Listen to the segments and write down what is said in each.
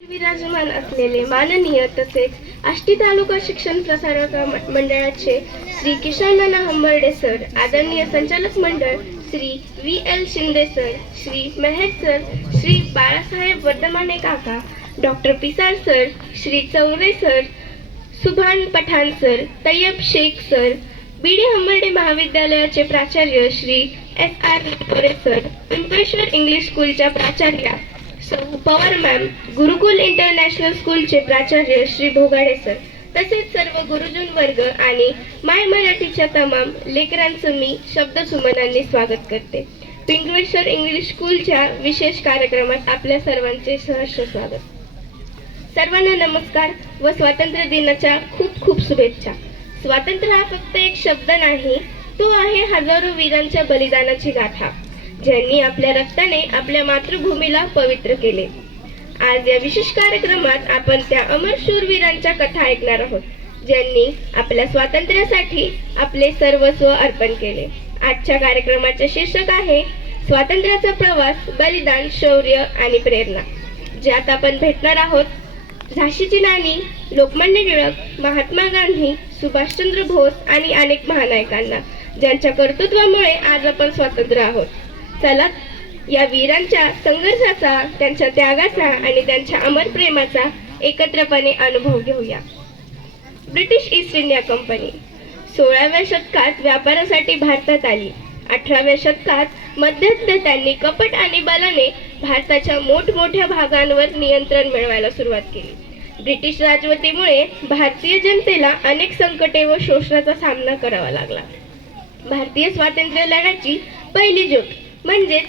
विराजमान असलेले माननीय तसेच आष्टी तालुका शिक्षण प्रसारक मंडळाचे श्री किशन नाना हंबर्डे सर, आदरणीय संचालक मंडळ Shri VL Shinde sir, Shri Meher sir, Shri Balasaheb Vardhamane काका, doctor Pisal sir, Shri Chaure sir, Subhan Pathan sir, Tayyab Shaikh sir, BD Hambarde महाविद्यालयाचे प्राचार्य Shri SR Nikore sir, Pimpaleshwar English स्कूलच्या प्राचार्या सौ पवार मॅम, गुरुकुल इंटरनॅशनल स्कूलचे प्राचार्य श्री भोगाडे सर, तसेच सर्व गुरुजन वर्ग आणि माय मराठीच्या तमाम लेकरांचं मी शब्दसुमनांनी स्वागत करते. पिंपळेश्वर इंग्लिश स्कूलच्या विशेष कार्यक्रमात आपल्या सर्वांचे सहर्ष स्वागत. सर्वांना नमस्कार व स्वातंत्र्य दिनाच्या खूप खूप शुभेच्छा. स्वातंत्र्य हा फक्त एक शब्द नाही, तो आहे हजारो वीरांच्या बलिदानाची गाथा, ज्यांनी आपल्या रक्ताने आपल्या मातृभूमीला पवित्र केले. आज या विशेष कार्यक्रमात आपण त्या अमर शूरवीरांच्या कथा ऐकणार आहोत, ज्यांनी आपल्या स्वातंत्र्यासाठी आपले सर्वस्व अर्पण केले. आजच्या कार्यक्रमाचे शीर्षक आहे स्वातंत्र्याचा प्रवास, बलिदान, शौर्य आणि प्रेरणा, ज्यात आपण भेटणार आहोत झाशीची राणी, लोकमान्य टिळक, महात्मा गांधी, सुभाषचंद्र बोस आणि अनेक महानायकांना, ज्यांच्या कर्तृत्वामुळे आज आपण स्वतंत्र आहोत. चला या वीरांच्या संघर्षाचा, त्यांच्या त्यागाचा आणि त्यांच्या अमर प्रेमाचा एकत्रपणे अनुभव घेऊया. ब्रिटिश ईस्ट इंडिया कंपनी 16व्या शतकात व्यापारासाठी भारतात आली. 18व्या शतकात मध्यंतरी त्यांनी कपट आणि बलाने भारताच्या मोठमोठ्या भागांवर नियंत्रण मिळवायला सुरुवात केली. ब्रिटिश राजवटीमुळे भारतीय जनतेला अनेक संकटे व शोषणाचा सामना करावा लागला. भारतीय स्वातंत्र्य लढ्याची पहिली ज्योत म्हणजेच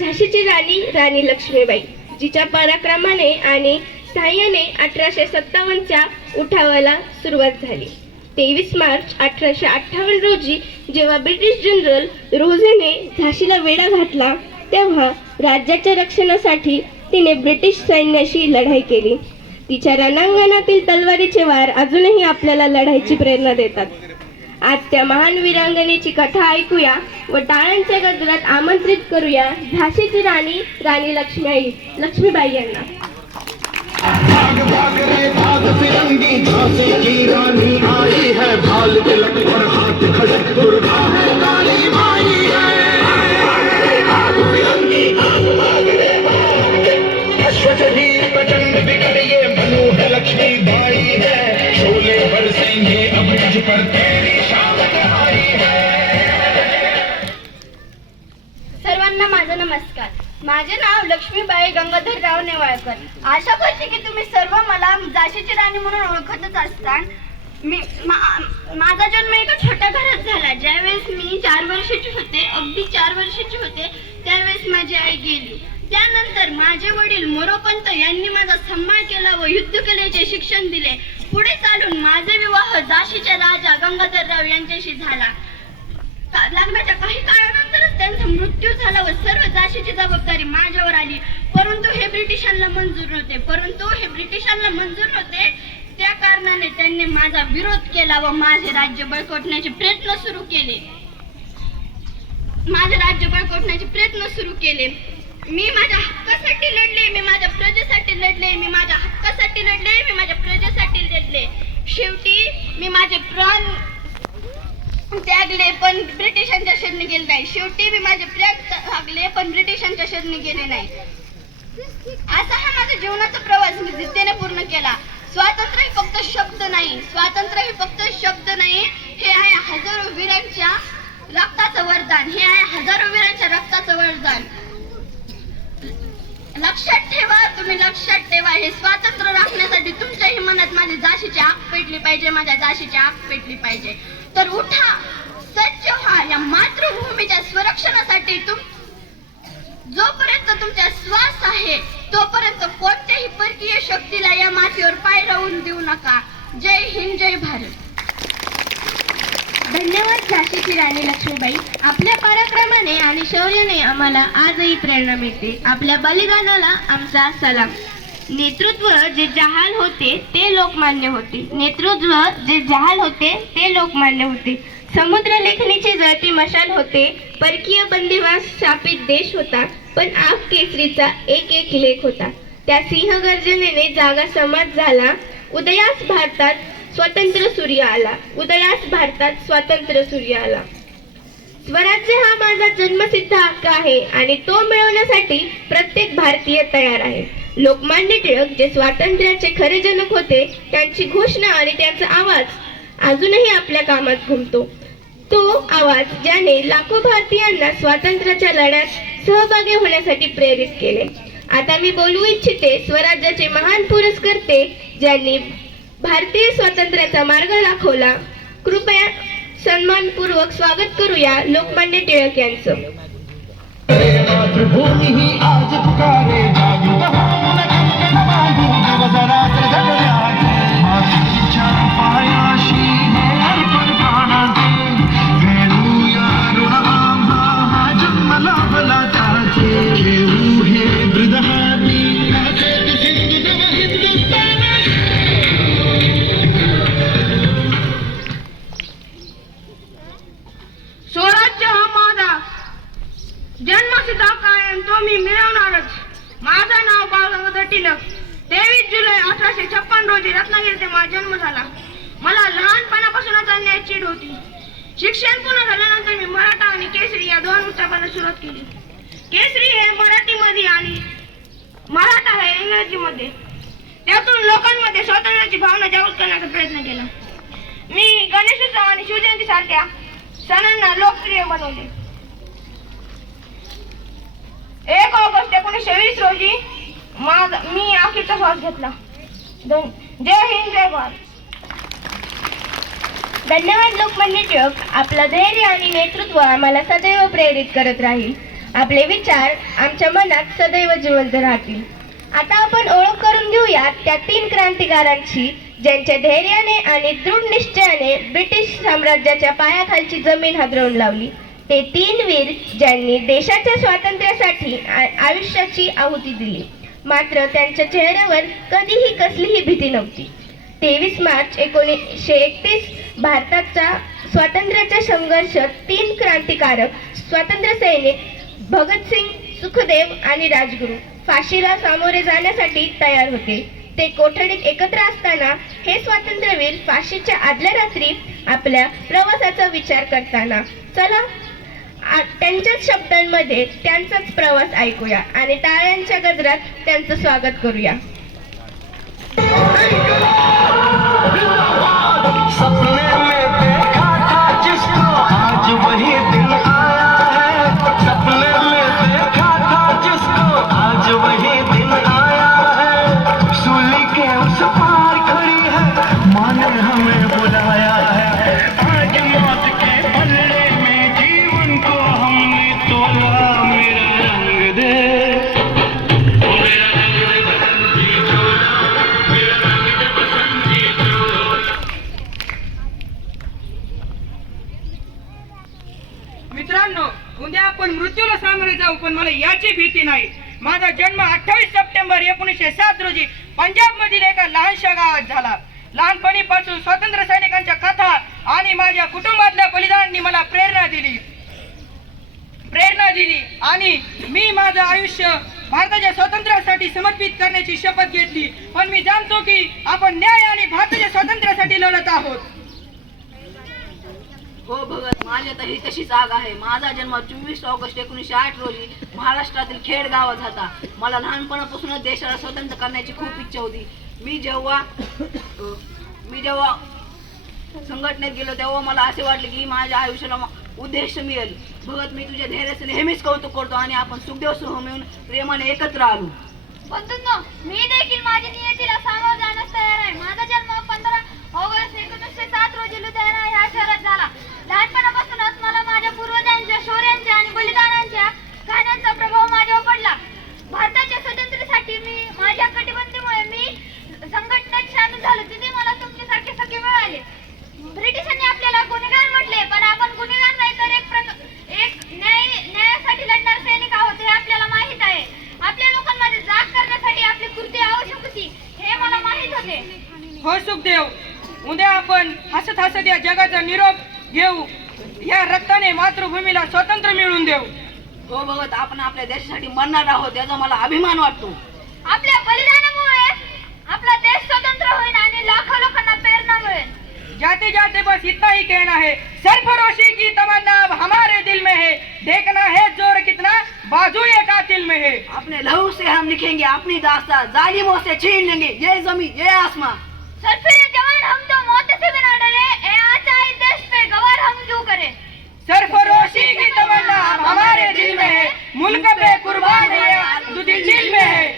झाशीची राणी राणी लक्ष्मीबाई, जिच्या पराक्रमाने आणि साह्याने 1857च्या उठावाला सुरुवात झाली. 23 मार्च 1858 रोजी जेव्हा ब्रिटिश जनरल रोझेने झाशीला वेढा घातला, तेव्हा राज्याच्या रक्षणासाठी तिने ब्रिटिश सैन्याशी लढाई केली. तिच्या रणांगणातील तलवारीचे वार अजूनही आपल्याला लढाईची प्रेरणा देतात. आज त्या महान वीरांगनेची कथा ऐकूया व टाळ्यांच्या गजरात आमंत्रित करूया झाशीची राणी राणी लक्ष्मीबाई यांना. भाग भाग रे भाग फिरंगी, झांसी की रानी आई है, भाल के लटकर हाथ खड़क दुर्गा है, काली माई है. भाग रे भाग फिरंगी, भाग रे भाग, अश्वचरीर प्रचंड बिगड़िए, मनु है लक्ष्मी बाई है, शोले बरसेंगे अब मुझ पर तेरी शामत आई है. सर्वांना माझा नमस्कार. माझे नाव लक्ष्मीबाई गंगाधरराव नेवाळकर. आशा करते की तुम्ही सर्व मला झाशीची राणी म्हणून ओळखतच असताल. माझा जन्म एका छोट्या घरात झाला. ज्यावेळेस मी 4 वर्षाची होते, अगदी 4 वर्षाची होते, त्यावेळेस माझी आई गेली. त्यानंतर माझे वडील मोरोपंत यांनी माझा सांभाळ केला व युद्धकलेचे शिक्षण दिले. पुढे चालून माझे विवाह झाशीच्या राजा गंगाधरराव यांच्याशी झाला. लग्नाच्या काही काळानंतरच त्यांचा मृत्यू झाला व सर्व झाशीची जबाबदारी माझ्यावर आली. परंतु हे ब्रिटिशांना मंजूर नव्हते. त्या कारणाने त्यांनी माझा विरोध केला व माझे राज्य बळकावण्याचे प्रयत्न सुरू केले. मी माझ्या हक्कासाठी लढले, मी माझ्या प्रजेसाठी लढले. शेवटी मी माझे प्राण त्यागले, पण ब्रिटिशांच्या शरणी गेले नाही. असा हा माझा जीवनाचा प्रवास मी जिद्दीने पूर्ण केला. स्वातंत्र्य हे फक्त शब्द नाही, हे आहे हजारो वीरांच्या रक्ताचं वरदान. लक्षात ठेवा, हे स्वातंत्र्य राखण्यासाठी तुमच्याही मनात माझी झाशीची आग पेटली पाहिजे. तर उठा, सज्ज व्हा. या मातृभूमीच्या संरक्षणासाठी जोपर्यंत तुमचा श्वास आहे, तोपर्यंत कोणत्याही परकीय शक्तीला या मातीवर पाय राहून देऊ नका. जय हिंद, जय भारत. धन्यवाद झाशीची राणी लक्ष्मीबाई. आपल्या पराक्रमाने आणि शौर्याने आम्हाला आजही प्रेरणा मिळते. आपल्या बलिदानाला आमचा सलाम. नेतृत्व जे जहाल होते ते लोकमान्य होते. समुद्र लेखणीची जळती मशाल होते. परकीय बंदिवास शापित देश होता, पण आग केसरीचा एक लेख होता. त्या सिंहगर्जनेने जागा समाज झाला. उदयास भारतात स्वतंत्र सूर्य आला. उदयास भारतात स्वातंत्र्य सूर्य आला. स्वराज्य हा माझा जन्मसिद्ध हक्क आहे आणि तो मिळवण्यासाठी प्रत्येक भारतीय तयार आहे. लोकमान्य टिळक जे स्वातंत्र्याचे खरे जनक होते, त्यांची घोषणा आणि त्यांचा आवाज अजूनही आपल्या कामात घुमतो. तो आवाज ज्याने लाखो भारतीयांना स्वातंत्र्याच्या लढ्यात सहभागी होण्यासाठी प्रेरित केले. आता मी बोलू इच्छिते स्वराज्याचे महान पुरस्कर्ते ज्यांनी भारतीय स्वातंत्र्याचा मार्ग दाखवला. कृपया सन्मानपूर्वक स्वागत करूया लोकमान्य टिळक यांचं. मातृभूमी ही आज पुकारे, जागू बहू नका बांधू दिवस रात्र जगण्याचे. मातीच्या पायाशी हे अर्पण प्राणाचे, फेडूया ऋण आम्हा हा जन्म लाभला त्याचे. घेऊ हे हृदयानी नाचत सिंधू नव हिंदुस्थान. स्वराज्य हा माझा जन्मसिद्ध हक्क आहे आणि तो मी मिळवणारच. माझं नाव बाळ गंगाधर टिळक. 23 जुलै 1856 रोजी रत्नागिरी येथे माझा जन्म झाला. मला लहानपणापासूनच अन्याय चीड होती. शिक्षण पूर्ण झाल्यानंतर मी मराठा आणि केसरी या दोन पुस्तकांना सुरुवात केली. केसरी हे मराठीमध्ये आणि मराठा हे इंग्रजीमध्ये. त्यातून लोकांमध्ये स्वातंत्र्याची भावना जागृत करण्याचा प्रयत्न केला. मी गणेशोत्सव आणि शिवजयंती सारख्या सणांना लोकप्रिय बनवले. 1 ऑगस्ट 1920 रोजी मी अखेरचा श्वास घेतला. जय हिंद, जय भारत. धन्यवाद लोकमान्य टिळक. आपलं धैर्य आणि नेतृत्व आम्हाला सदैव प्रेरित करत राहील. आपले विचार आमच्या मनात सदैव जिवंत राहतील. आता आपण ओळख करून घेऊया त्या 3 क्रांतिकारकांची ज्यांच्या धैर्याने आणि दृढ निश्चयाने ब्रिटिश साम्राज्याच्या पायाखालची जमीन हादरवून लावली. ते 3 वीर ज्यांनी देशाच्या स्वातंत्र्यासाठी आयुष्याची आहुती दिली, मात्र त्यांच्या चेहऱ्यावर कधीही कसलीही भीती नव्हती. 23 मार्च 1931 भारताचा स्वातंत्र्याच्या संघर्षात 3 क्रांतिकारक स्वातंत्र्य सैनिक भगतसिंग, सुखदेव आणि राजगुरू फाशीला सामोरे जाण्यासाठी तयार होते. ते कोठडीत एकत्र असताना हे स्वातंत्र्यवीर फाशीच्या आदल्या रात्री आपल्या प्रवासाचा विचार करताना. चला त्यांच्याच शब्दांमध्ये त्यांचाच प्रवास ऐकूया आणि टाळ्यांच्या गजरात त्यांचं स्वागत करूया. सपने में देखा था जिसको आज वही दिन आया है. सपने में देखा था जिसको आज वही दिन आया है. सूली के उस पार खड़ी है, माँ ने हमें बुलाया है. आज मौत के पल्ले में जीवन को हमने तोला. मेरा रंग दे, मेरा रंग दे बसंती चोला, मेरा रंग दे बसंती चोला. मित्रांनो, उद्या आपण मृत्यूला सामोरे जाऊ, पण मला याची भीती नाही. माझा जन्म 28 सप्टेंबर 1907 रोजी पंजाब मधील एका लहानशा गावात झाला. लहानपणीपासून स्वातंत्र्य सैनिकांच्या कथा आणि माझ्या कुटुंबातल्या बलिदानांनी मला प्रेरणा दिली आणि मी माझं आयुष्य भारताच्या स्वातंत्र्यासाठी समर्पित करण्याची शपथ घेतली. पण मी जाणतो की आपण न्याय आणि भारताच्या स्वातंत्र्यासाठी लढत आहोत. हो भगत, माझ्यातही तशीच आग आहे. माझा जन्म 24 ऑगस्ट 1908 रोजी महाराष्ट्रातील खेड गावात झाला. मला लहानपणापासूनच देशाला स्वतंत्र करण्याची खूप इच्छा होती. मी जेव्हा संघटनेत गेलो तेव्हा मला असे वाटले की माझ्या आयुष्याला उद्देश मिळेल. भगत, मी तुझ्या धैर्याचे नेहमीच कौतुक करतो आणि आपण सुखदेव सह मिळून प्रेमाने एकत्र आलो. बंधूंनो, मी देखील माझ्या नियतीला सामोरं जाण्यास तयार आहे. माझा जन्म 15 ऑगस्ट 1907 रोजी लुधियाना ह्या शहरात झाला. लहानपणापासूनच मला माझ्या पूर्वजांच्या शौर्यांच्या आणि बलिदानांच्या कहाण्यांचा प्रभाव माझ्यावर पडला. भारताच्या स्वातंत्र्यासाठी माझ्या कटिबद्धतेमुळे मी संघटनेत सामील झालो. तिथे मला तुमच्यासारखे सखी मिळाले. ब्रिटिशांनी आपल्याला गुन्हेगार म्हटले, पण आपण गुन्हेगार नाही तर एक न्यायासाठी लढणारे सैनिक आहोत हे आपल्याला माहीत आहे. आपल्या लोकांमध्ये जाग करण्यासाठी आपली कृती आवश्यक होती हे मला माहीत होते. हो सुखदेव, उद्या आपण हसत हसत या जगाचा निरोप घेऊ. या रक्ताने मातृभूमीला स्वातंत्र्य मिळवून देऊ. हो भगत, आपण आपल्या देशासाठी मरणार आहोत याचा मला अभिमान वाटतो. आपल्या बलिदानामुळे आपला देश स्वतंत्र होईल आणि लाखो लोकांना प्रेरणा मिळेल. जाते जाते बस इतना ही कहना है, सरफरोशी की तमन्ना अब हमारे दिल में है, देखना है जोर कितना बाजू ये कातिल में है. अपने लहू से हम लिखेंगे अपनी दास्तां, जालिमों से छीन लेंगे ये जमीन ये आसमां. सरफिरे जवान हम तो मौत से भी ना डरे, ए आचा इस देश पे गवार हम जो करे. सरफरोशी की तमन्ना अब हमारे दिल में है, मुल्क पे कुर्बान है जो दिल में है.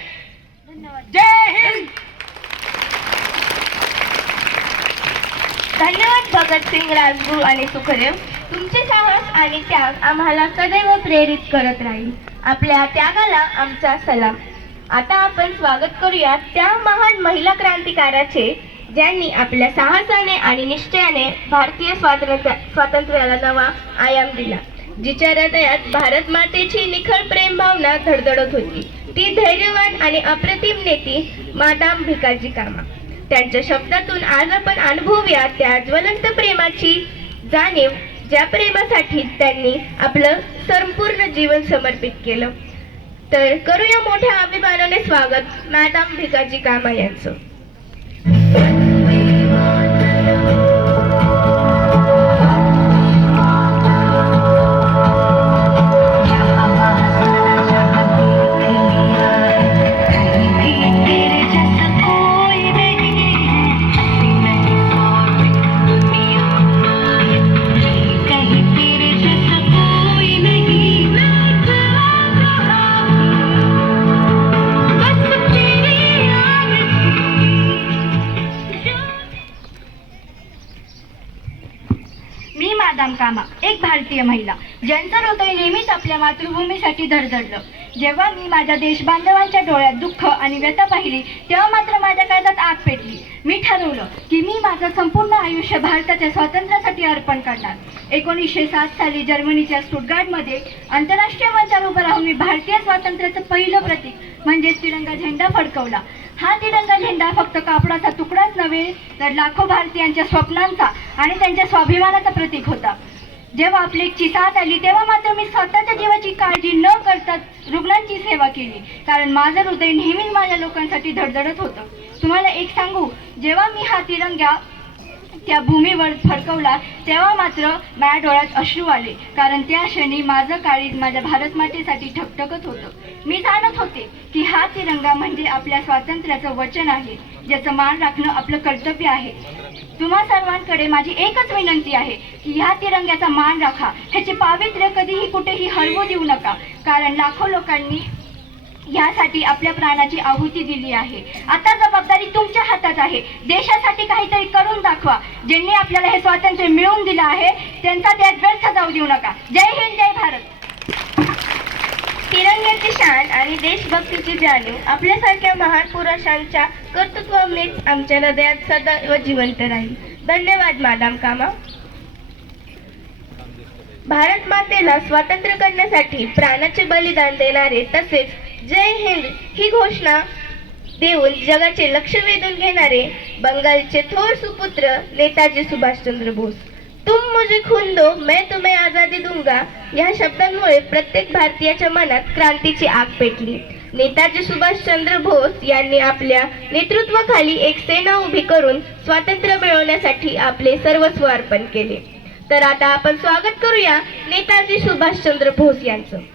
जय हिंद. धन्यवाद भगतसिंग, राजगुरू आणि सुखदेव. तुमचे साहस आणि त्याग आम्हाला सदैव प्रेरित करत राहील. आपल्या त्यागाला आमचा सलाम. आता आपण स्वागत करूया त्या महान महिला क्रांतिकाराचे ज्यांनी आपल्या साहसाने आणि निश्चयाने भारतीय स्वातंत्र्याला नवा आयाम दिला. जिच्या हृदयात भारत मातेची निखळ प्रेम भावना धडधडत होती. ती धैर्यवान आणि अप्रतिम नेती मादाम भिकाजी कामा. त्यांच्या शब्दातून आज आपण अनुभवूया त्या ज्वलंत प्रेमाची जाणीव, ज्या प्रेमासाठी त्यांनी आपलं संपूर्ण जीवन समर्पित केलं. तर करूया मोठ्या अभिमानाने स्वागत मॅडम भिकाजी कामा यांचं. मी मादाम कामा, एक भारतीय महिला ज्यांचं हृदय नेहमीच आपल्या मातृभूमीसाठी धडधडलं. जेव्हा मी माझ्या देशबांधवांच्या डोळ्यात दुःख आणि व्यथा पाहिली तेव्हा मात्र माझ्या काळजात आग पेटली. मी ठरवलं की मी माझं संपूर्ण आयुष्य भारताच्या स्वातंत्र्यासाठी अर्पण करणार. 1907 साली जर्मनीच्या स्टुटगार्टमध्ये आंतरराष्ट्रीय मंचावर उभं राहून मी भारतीय स्वातंत्र्याचं पहिलं प्रतीक म्हणजेच तिरंगा झेंडा फडकवला. हा तिरंगा झेंडा फक्त कापडाचा तुकडाच नव्हे तर लाखो भारतीयांच्या स्वप्नांचा आणि त्यांच्या स्वाभिमानाचा प्रतीक होता. जेव्हा आपली साथ आली तेव्हा मात्र मी स्वतःच्या जीवाची काळजी न करता रुग्णांची सेवा केली, कारण माझं हृदय नेहमीच माझ्या लोकांसाठी धडधडत होतं. तुम्हाला एक सांगू, जेव्हा मी हा तिरंगा त्या भूमीवर फडकवला तेव्हा मात्र माझ्या डोळ्यात अश्रू आले, कारण त्या क्षणी माझं काळीज माझ्या भारत मातेसाठी ठकठकत होतं. मी जाणत होते की हा तिरंगा म्हणजे आपल्या स्वातंत्र्याचं वचन आहे, ज्याचं मान राखणं आपलं कर्तव्य आहे. तुम्हा सर्वांकडे माझी एकच विनंती आहे की ह्या तिरंग्याचा मान राखा, ह्याचे पावित्र्य कधीही कुठेही हरवू देऊ नका, कारण लाखो लोकांनी यासाठी आपल्या प्राणाची आहुती दिली आहे. आता जबाबदारी तुमच्या हातात आहे. देशासाठी काहीतरी करून दाखवा. ज्यांनी आपल्याला हे स्वातंत्र्य मिळवून दिलं आहे त्यांचा त्यात व्यर्थ जाऊ देऊ नका. जय हिंद, जय भारत. तिरंग्याची शान आणि देशभक्तीची जाणीव आपल्यासारख्या महान पुरुषांच्या कर्तृत्वानेच आमच्या हृदयात सदैव जिवंत राहील. धन्यवाद मॅडम कामा. भारत मातेला स्वातंत्र्य करण्यासाठी प्राणाचे बलिदान देणारे तसेच जय हिंद ही घोषणा देऊन जगाचे लक्ष वेधून घेणारे बंगालचे थोर सुपुत्र नेताजी सुभाषचंद्र बोस. तुम मुझे खून दो मैं तुम्हें आजादी दूंगा या शब्दांमुळे प्रत्येक भारतीयाच्या मनात क्रांतीची आग पेटली. नेताजी सुभाषचंद्र बोस यांनी आपल्या नेतृत्वाखाली एक सेना उभी करून स्वातंत्र्य मिळवण्यासाठी आपले सर्वस्व अर्पण केले. तर आता आपण स्वागत करूया नेताजी सुभाषचंद्र बोस यांचं.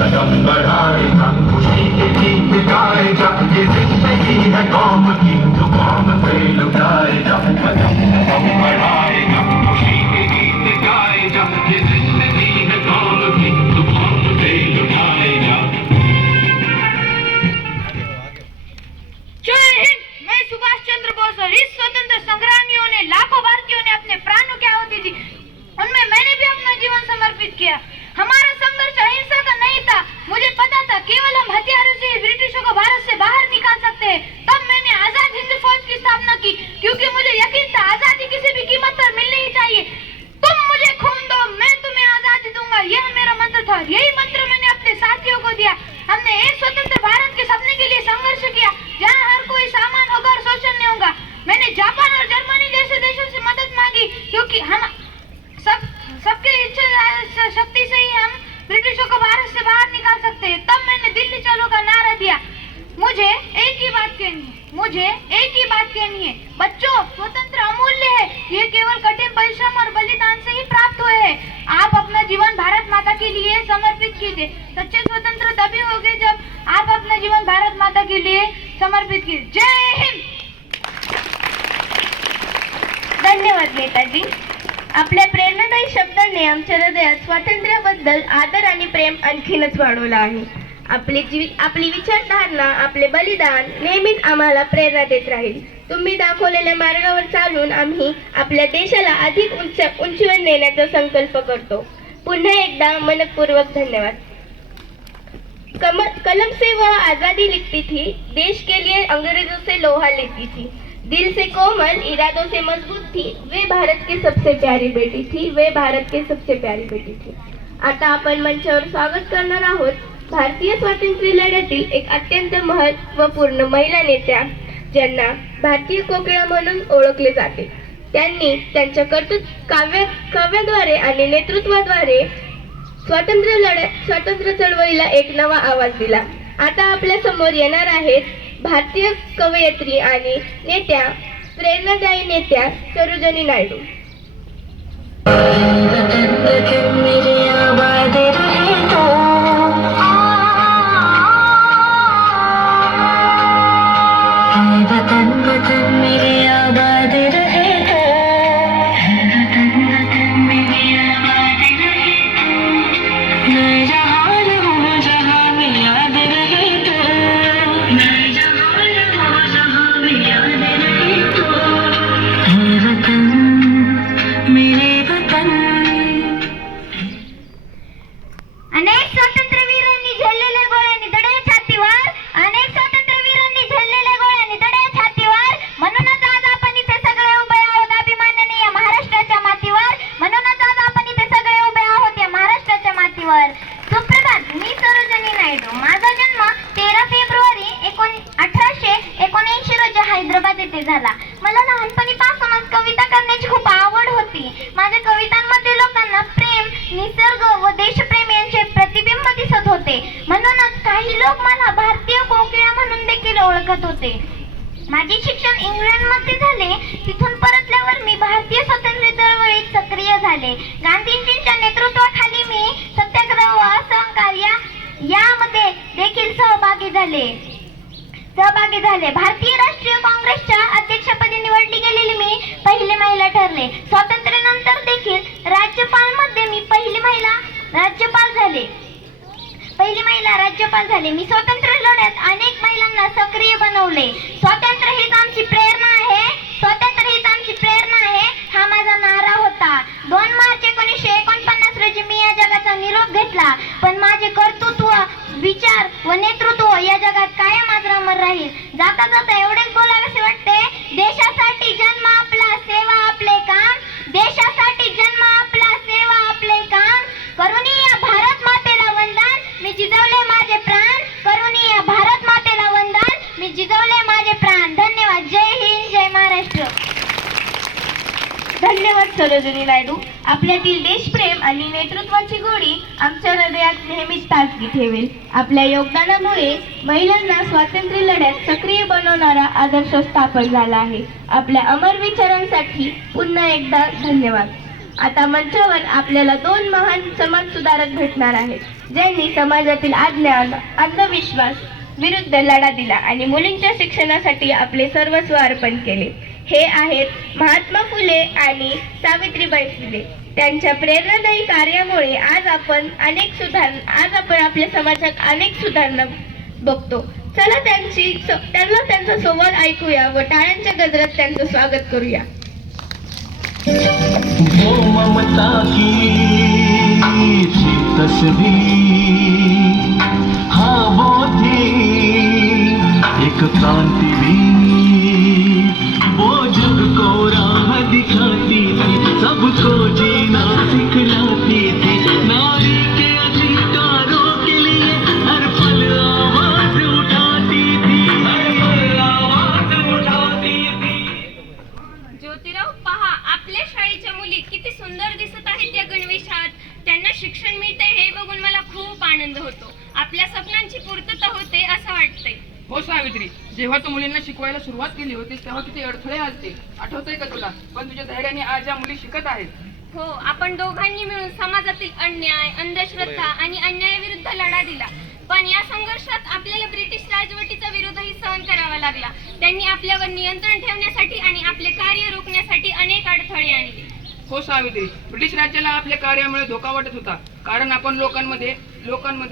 कदम बढ़ाएगा खुशी के गीत गाएगा ये जिंदगी है कौम की जो कौम पे लुटाएगा. कदम बढ़ाएगा खुशी के गीत गाएगा ये जिंदगी है कौम की जो कौम पे लुटाएगा. जय हिंद. मैं सुभाष चंद्र बोस और इस स्वतंत्र संग्रामियों ने लाखों भारतीयों ने अपने प्राणों की आहुति दी, उनमें मैंने भी अपना जीवन समर्पित किया. हमारा संघर्ष अहिंसा का नहीं था. मुझे पता था केवल हम हथियारों से ब्रिटिशों को भारत से बाहर निकाल सकते हैं. तब मैंने आजाद हिंद फौज की स्थापना की, कहनी है, मुझे एक ही बात कहनी है, बच्चों स्वतंत्र अमूल्य है, ये केवल कठिन परिश्रम और बलिदान से ही प्राप्त हुए हैं। आप अपना जीवन भारत माता के लिए समर्पित कीजिए। सच्चे स्वतंत्र तभी होगे जब आप अपना जीवन भारत माता के लिए समर्पित कीजिए। जय हिंद। धन्यवाद नेताजी. आपल्या प्रेरणादायी शब्दांनी आमच्या हृदयात स्वातंत्र्याबद्दल आदर आणि प्रेम आणखीनच वाढवलं आहे. आपली विचारधारणा, आपले बलिदान नेहमीच आम्हाला प्रेरणा देत राहील. तुम्ही दाखवलेल्या मार्गावर चालून आम्ही आपल्या देशाला अधिक उंचीवर नेण्याचा संकल्प करतो. पुन्हा एकदा मनपूर्वक धन्यवाद. कलम से वह आजादी लिखती थी, देश के लिए अंग्रेजों से लोहा लेती थी, दिल से कोमल इरादों से मजबूत थी, वे भारत की सबसे प्यारी बेटी थी, वे भारत की सबसे प्यारी बेटी थी. आता आपण मंचावर स्वागत करणार आहोत भारतीय स्वातंत्र्य लढ्यातील एक अत्यंत महत्त्वपूर्ण महिला नेत्या, ज्यांना भारतीय कोकिळा म्हणून ओळखले जाते. त्यांनी त्यांच्या काव्याद्वारे आणि नेतृत्वाद्वारे स्वातंत्र्य चळवळीला एक नवा आवाज दिला. आता आपल्या समोर येणार आहेत भारतीय कवयित्री आणि नेत्या, प्रेरणादायी नेत्या सरोजिनी नायडू. अनेक स्वातंत्र्यवीरांनी झेललेल्या गोळ्यांनी दडे छातीवर, अनेक स्वातंत्र्यवीरांनी झेललेल्या गोळ्यांनी दडे छातीवर, म्हणूनच आज आपण इथे सगळे उभे आहोत अभिमानाने या महाराष्ट्राच्या मातीवर, म्हणूनच आज आपण इथे सगळे उभे आहोत या महाराष्ट्राच्या मातीवर. सुप्रभात. मी सरोजिनी नायडू. माझा जन्म 13 फेब्रुवारी 1879 रोजी हैदराबाद येथे झाला. मला लहानपणीपासूनच कविता करण्याची खूप आवड होती. माझ्या कवितांमध्ये लोकांना प्रेम, निसर्ग व देशप्रेम यांचे प्रतिबिंब दिसत होते. म्हणूनच काही लोक मला भारतीय कोकिळा म्हणून देखील ओळखत होते. माझे शिक्षण इंग्लंडमध्ये झाले. तिथून परतल्यावर मी भारतीय स्वातंत्र्य चळवळीत सक्रिय झाले. गांधीजींच्या नेतृत्वाखाली मी सत्याग्रह व असहकार यामध्ये देखील सहभागी झाले. भारतीय राष्ट्रीय काँग्रेसच्या अध्यक्षपदी निवडली गेलेली मी पहिली महिला ठरले. स्वातंत्र्यानंतर देखील राज्यपालमध्ये मी पहिली महिला राज्यपाल झाले. मी स्वातंत्र्य लढ्यात अनेक महिलांना सक्रिय बनवले. स्वातंत्र्य हीच आमची प्रेरणा आहे, स्वातंत्र्य हीच आमची प्रेरणा आहे हा माझा नारा होता. 2 मार्च 1949 रोजी मी या जगाचा निरोप घेतला, पण माझे कर्तृत्व, विचार व नेतृत्व या जगात कायम अजरामर राहील. जाता जाता एवढेच बोलावेसे वाटते, देशासाठी जन्म आपला, सेवा आपले काम, देशासाठी जन्म आपला, सेवा आपले काम, करुणी या भारत मातेला वंदन, मी जिजवले माझे प्राण, करुणी या भारत मातेला वंदन, मी जिजवले माझे प्राण. धन्यवाद. जय हिंद, जय महाराष्ट्र. धन्यवाद सरोजिनी नायडू. आपल्यातील देशप्रेम आणि नेतृत्वाची गोडी आमच्या हृदयात नेहमीच ताजगी ठेवेल. आपल्या योगदानामुळे महिलांना स्वातंत्र्य लढ्यात सक्रिय बनवणारा आदर्श स्थापन झाला आहे. आपल्या अमर विचारांसाठी पुन्हा एकदा धन्यवाद. आता मंचावर आपल्याला 2 महान समाजसुधारक भेटणार आहेत, ज्यांनी समाजातील अज्ञान, अंधविश्वास विरुद्ध लढा दिला आणि मुलींच्या शिक्षणासाठी आपले सर्वस्व अर्पण केले. हे आहेत महात्मा फुले आणि सावित्रीबाई फुले. त्यांच्या प्रेरणादायी कार्यामुळे आज आपण आपल्या समाजात अनेक सुधारणा बघतो. चला त्यांचा संवाद ऐकूया व टाळ्यांच्या गजरात त्यांचं स्वागत करूया. वो ममता की थी तस्वीर, हाँ वो थी एक क्रांतिवीर, वो जग को राह दिखाती थी, सबको जीना सिखलाती थी, नारी के अधिकारों के लिए हर पल आवाज उठाती थी, ज्योतिराव, पहा आपल्या शाळेच्या मुली किती सुंदर दिसत आहेत या गणवेशात. त्यांना शिक्षण मिळते हे बघून मला खूप आनंद होतो. आपल्या स्वप्नांची पूर्तता होते असं वाटतंय. हो सावित्री, सावित्री, जेव्हा तू मुलींना शिकवायला सुरुवात केली होतीस तेव्हा किती अडथळे आलते, आठवतंय का तुला? पण तुझ्या धैर्याने आज या मुली शिकत आहेत. हो, आपण दोघांनी मिळून समाजातील अन्याय, अंधश्रद्धा आणि अन्यायाविरुद्ध लढा दिला. पण या संघर्षात आपल्याला ब्रिटिश राजवटीचा विरोधही सहन करावा लागला. त्यांनी आपल्यावर नियंत्रण ठेवण्यासाठी आणि आपले कार्य रोखण्यासाठी अनेक अडथळे आणले. हो सावित्री, ब्रिटिश राज्याला आपल्या कार्यामुळे धोका वाटत होता, कारण आपण लोकांमध्ये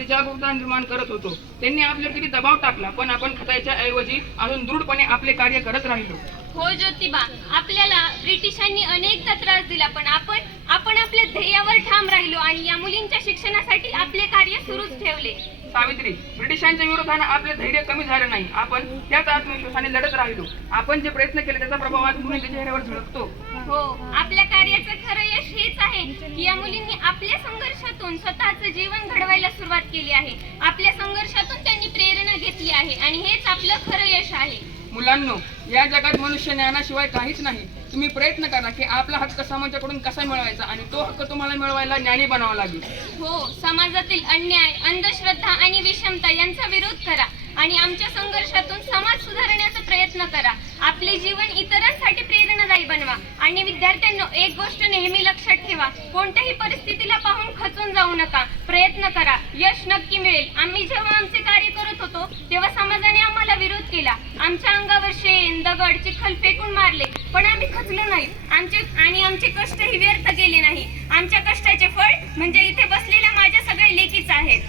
जागरूकता निर्माण करत होतो. त्यांनी आपल्यावर किती दबाव टाकला, पण आपण खतायच्या ऐवजी अजून दृढपणे आपले कार्य करत राहिलो. हो ज्योतिबा, आपल्याला ब्रिटिशांनी अनेकदा त्रास दिला, पण आपण आपल्या ध्येयावर ठाम राहिलो आणि या मुलींच्या शिक्षणासाठी आपले कार्य सुरूच ठेवले. सावित्री, ब्रिटिशांच्या विरोधाने आपले धैर्य कमी झाले नाही. आपण त्याच आत्मविश्वासाने लढत राहिलो. आपण जे प्रयत्न केले त्याचा प्रभाव आज मुलींच्या चेहऱ्यावर झळकतो. हो, आपल्या कार्याचं खरं यश हेच आहे की या मुलींनी आपल्या संघर्षातून स्वतःचं जीवन घडवायला सुरुवात केली आहे. आपल्या संघर्षातून त्यांनी प्रेरणा घेतली आहे आणि हेच आपलं खरं यश आहे. मुलांनो, या जगात मनुष्य ज्ञानाशिवाय काहीच नाही. तुम्ही प्रयत्न करा की आपला हक्क समाजाकडून कसा मिळवायचा आणि तो हक्क तुम्हाला मिळवायला ज्ञानी बनावा लागेल. हो, समाजातील अन्याय, अंधश्रद्धा आणि विषमता यांचा विरोध करा आणि आमच्या संघर्षातून समाज सुधारण्याचा प्रयत्न करा. आपले जीवन इतरांसाठी प्रेरणादायी बनवा. आणि विद्यार्थ्यांनो, एक गोष्ट नेहमी लक्षात ठेवा, कोणत्याही परिस्थितीला पाहून खचून जाऊ नका. प्रयत्न करा, यश नक्की मिळेल. आम्ही जेव्हा आमचे कार्य करत होतो तेव्हा समाजाने आम्हाला विरोध केला. आमच्या अंगावर शेण, दगड, चिखल फेकून मारले, पण आम्ही खचलो नाही. आमचे कष्टही व्यर्थ गेले नाही. आमच्या कष्टाचे फळ म्हणजे इथे बसलेल्या माझ्या सगळ्या लेकीच आहेत.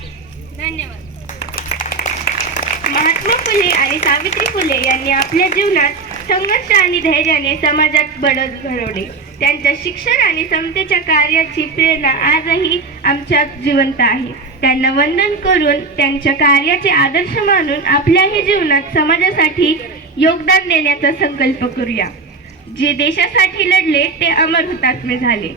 धन्यवाद. महात्मा फुले आणि सावित्री फुले यांनी आपल्या जीवनात संघर्ष आणि धैर्याने समाजात बदल घडवले. त्यांच्या शिक्षण आणि समतेच्या कार्याची प्रेरणा आजही आमच्यात जिवंत आहे. त्यांना वंदन करून त्यांच्या कार्याचे आदर्श मानून आपल्याही जीवनात समाजासाठी योगदान देण्याचा संकल्प करूया. जे देशासाठी लढले ते अमर हुतात्मे झाले.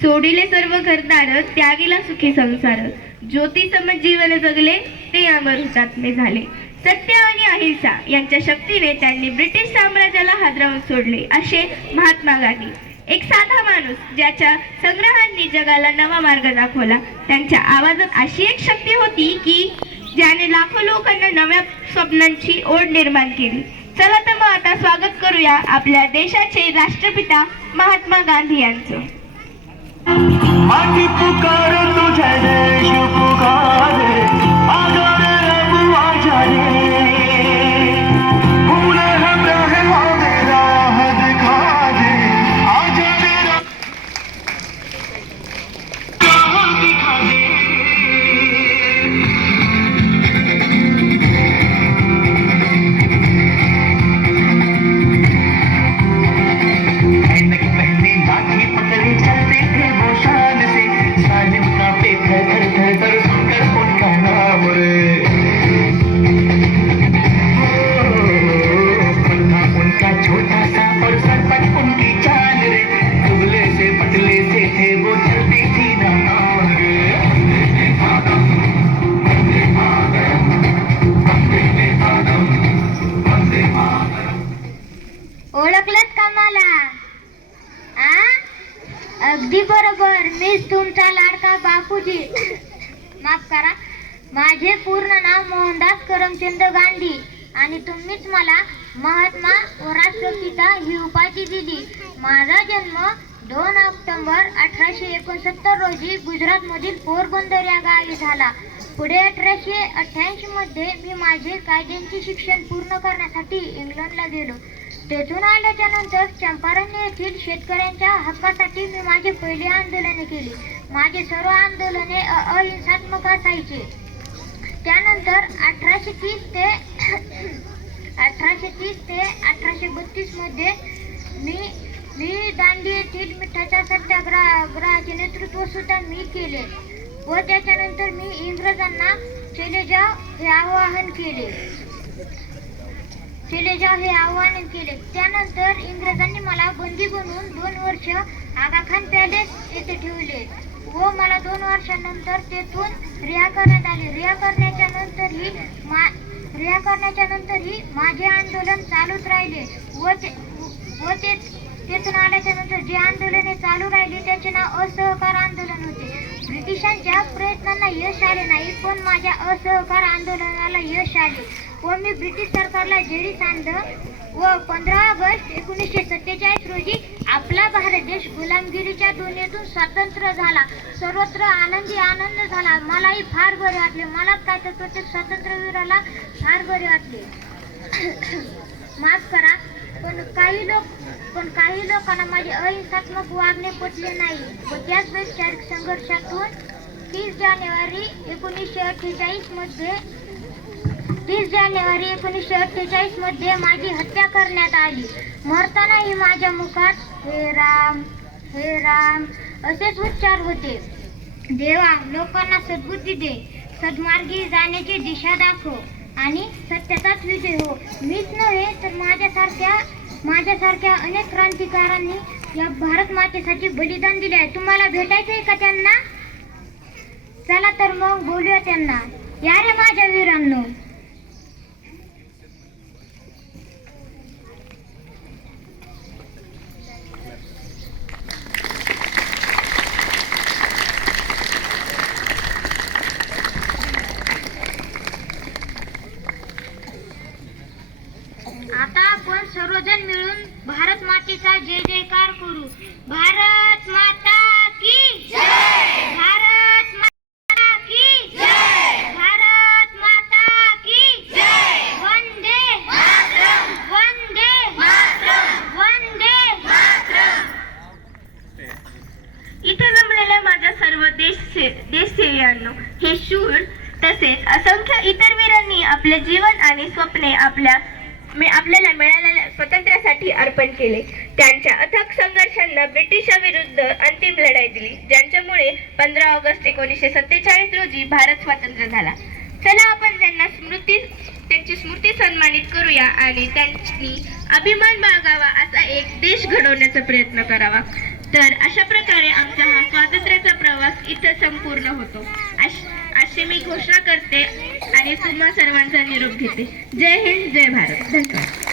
सोडिले सर्व घरदार, त्यागीला सुखी संसार. ज्योती सम जीवन जगले, ते अमर हुतात्मे झाले. सत्य आणि अहिंसा यांच्या शक्तीने त्यांनी ब्रिटिश साम्राज्याला हादरवून सोडले. असे महात्मा गांधी, एक साधा माणूस ज्याच्या संग्रहांनी जगाला नवा मार्ग दाखवला. त्यांच्या आवाजात अशी एक शक्ती होती की ज्याने लाखो लोकांना नव्या स्वप्नांची ओढ निर्माण केली. चला तर मग आता स्वागत करूया आपल्या देशाचे राष्ट्रपिता महात्मा गांधी यांचं. माटी पुकार तुझे देश पुकारे, आजा रे रघु आजा रे, भूले हम रहे हमें राह दिखा दे, आजा रे राह दिखा दे. ऐनक पहनी, लाठी पकड़ी, चलते थे वो शान से, सालिम कांपे थर थर थर थर सुनकर उनका नाम रे. पन्ना उनका छोटा सा और सर पर उनकी चाल रे, दुबले से पतले से थे वो, चलती थी ना आगे. ओळखलंत का मला? अगदी बरोबर, मीच तुमचा लाडका बापूजी. माफ करा, माझे पूर्ण नाव मोहनदास करमचंद गांधी आणि तुम्हीच मला महात्मा व राष्ट्रपिता ही उपाधी दिली. माझा जन्म 2 ऑक्टोबर 1869 रोजी गुजरातमधील पोरबंदर या गावी झाला. पुढे 1888 मध्ये मी माझे कायद्यांचे शिक्षण पूर्ण करण्यासाठी इंग्लंडला गेलो. तेथून आल्याच्या नंतर चंपारण येथील शेतकऱ्यांच्या हक्कासाठी मी माझी पहिली आंदोलने केली. माझे सर्व आंदोलने अहिंसात्मक असायचे. त्यानंतर 1830 ते 1832 मध्ये मी दांडी येथील मिठाच्या सत्याग्रहाचे नेतृत्व सुद्धा मी केले व त्याच्यानंतर मी इंग्रजांना चले जाओ हे आवाहन केले. त्यानंतर इंग्रजांनी मला बंदी बनवून 2 वर्ष आगा खान पॅलेस येथे ठेवले व मला 2 वर्षानंतर तेथून रिहा करण्यात आले. रिहा करण्याच्या नंतरही माझे आंदोलन चालूच राहिले व तेथून आल्याच्या नंतर जे आंदोलने चालू राहिली त्याचे नाव असहकार आंदोलन होते. ब्रिटिशांच्या प्रयत्नांना यश आले नाही, पण माझ्या असहकार आंदोलनाला यश आले पण मी ब्रिटिश सरकारला जेरीस आणलं व 15 ऑगस्ट 1947 रोजी आपला भारत देश गुलामगिरीच्या दुनियेतून स्वतंत्र झाला. सर्वत्र आनंद झाला. मलाही फार बरे वाटले. मलाच काय तर प्रत्येक स्वातंत्र्यवीराला फार बरे वाटले. माफ करा, पण काही लोकांना माझे अहिंसात्मक वागणे पटले नाही व त्याच वैचारिक संघर्षातून 30 जानेवारी 1948 मध्ये माझी हत्या करण्यात आली. मरतानाही माझ्या मुखात हे राम असेच उच्चार होते. देवा, लोकांना सद्बुद्धी दे, सद्मार्गी जाण्याची दिशा दाखव आणि सत्याचाच विजय हो. मीच नव्हे तर माझ्यासारख्या अनेक क्रांतिकारांनी या भारत मातेसाठी बलिदान दिले आहे. तुम्हाला भेटायचंय का त्यांना? चला तर मग बोलूया त्यांना. या रे माझ्या वीरांनो. आता आपण सर्वजण मिळून भारत मातेचा जय जयकार करू. भारत माता की जय. भारत माता की जय. भारत माता की जय. वंदे मातरम. वंदे मातरम. वंदे मातरम. इथे जमलेल्या माझ्या सर्व देशसेविकांनो, हे शूर तसेच असंख्य इतर वीरांनी आपले जीवन आणि स्वप्ने आपल्याला मिळालेल्या स्वातंत्र्यासाठी अर्पण केले. त्यांच्या अथक संघर्षांना ब्रिटिशांविरुद्ध अंतिम लढाई दिली, ज्यांच्यामुळे 15 ऑगस्ट 1947 रोजी भारत स्वतंत्र झाला. चला आपण त्यांची स्मृती सन्मानित करूया आणि त्यांनी अभिमान बाळगावा, असा एक देश घडवण्याचा प्रयत्न करावा. तर अशा प्रकारे आमचा हा स्वातंत्र्याचा प्रवास इथं संपूर्ण होतो. अशी मी घोषणा करते आणि तुम्हा सर्वांचा निरोप घेते. जय हिंद, जय भारत. धन्यवाद.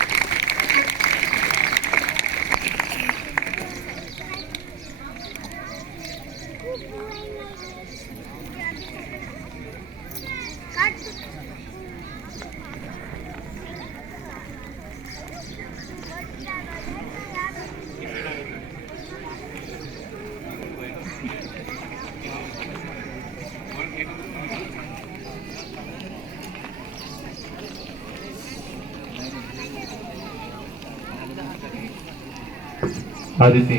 आदिती.